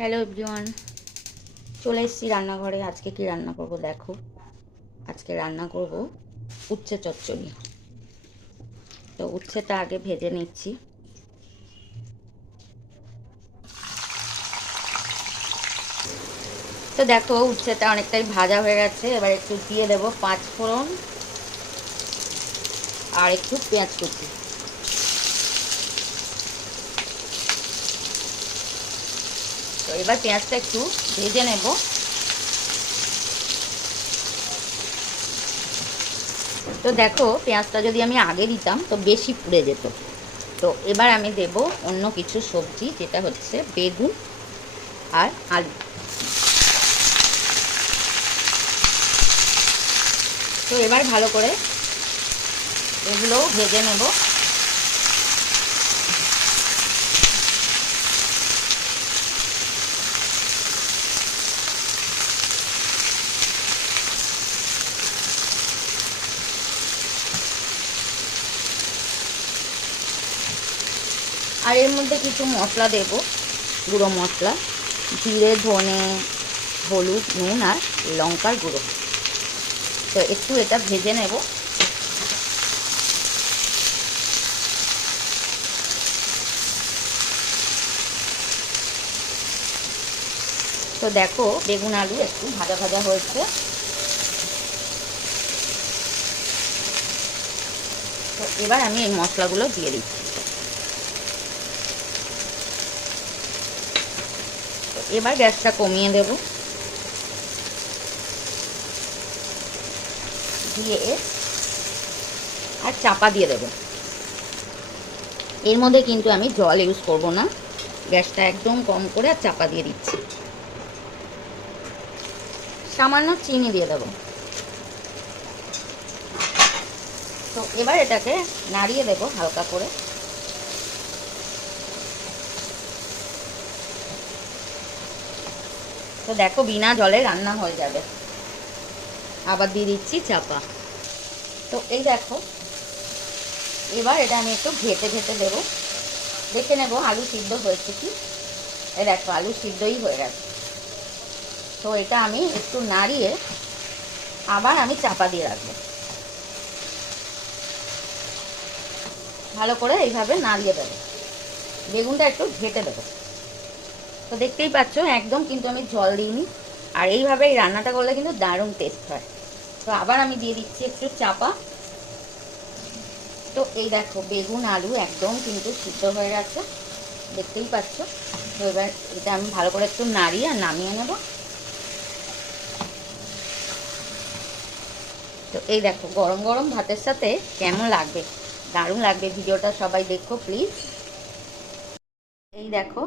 Hello everyone, চলে এসেছি রান্নাঘরে। আজকে কি রান্না করব দেখো। আজকে রান্না করব উচ্ছে চচ্চড়ি। তো উচ্ছেটা আগে ভেজে নিচ্ছি। তো দেখো উচ্ছেটা অনেকটাই ভাজা হয়ে গেছে। এবার একটু দিয়ে দেব 5 ফোড়ন আর একটু পেঁয়াজ কুচি। তো এবার পেঁয়াজটা একটু ভেজে নেব। তো দেখো পেঁয়াজটা যদি আমি আগে দিতাম তো বেশি পুড়ে যেত। তো এবার আমি দেব অন্য কিছু সবজি, যেটা হচ্ছে বেগুন আর আলু। তো এবার ভালো করে এগুলোও ভেজে নেব। আর এর মধ্যে কিছু মশলা দেব, গুঁড়ো মশলা, জিরে, ধনে, হলুদ, নুন আর লঙ্কার গুঁড়ো। তো একটু এটা ভেজে নেব। তো দেখো বেগুন আলু একটু ভাজা ভাজা হয়েছে। তো এবার আমি এই মশলাগুলো দিয়ে দিচ্ছি। তো এবার গ্যাসটা কমিয়ে দেব, দিয়ে আর চাপা দিয়ে দেব। এর মধ্যে কিন্তু আমি জল ইউজ করব না, গ্যাসটা একদম কম করে আর চাপা দিয়ে দিচ্ছি। সামান্য চিনি দিয়ে দেব। তো এবার এটাকে নাড়িয়ে দেব হালকা করে। তো দেখো বিনা জলে রান্না হয়ে যাবে। আবার দিয়ে দিচ্ছি চাপা। তো এই দেখো এবার এটা আমি একটু ঘেটে ঘেটে দেবো, দেখে নেব আলু সিদ্ধ হয়েছে কি। এই দেখো আলু সিদ্ধই হয়ে গেছে। তো এটা আমি একটু নাড়িয়ে আবার আমি চাপা দিয়ে রাখবো। ভালো করে এইভাবে নাড়িয়ে দেবো, বেগুনটা একটু ঘেটে দেবো। তো দেখতেই পাচ্ছ একদম কিন্তু আমি জল দিইনি। আর এইভাবে এই রান্নাটা করলে কিন্তু দারুণ টেস্ট হয়। তো আবার আমি দিয়ে দিচ্ছি একটু চাপা। তো এই দেখো বেগুন আলু একদম কিন্তু সিদ্ধ হয়ে গেছে, দেখতেই পাচ্ছ। তো এবার এটা আমি ভালো করে একটু নাড়িয়ে আর নামিয়ে নেব। তো এই দেখো গরম গরম ভাতের সাথে কেমন লাগবে, দারুণ লাগবে। ভিডিওটা সবাই দেখো প্লিজ। এই দেখো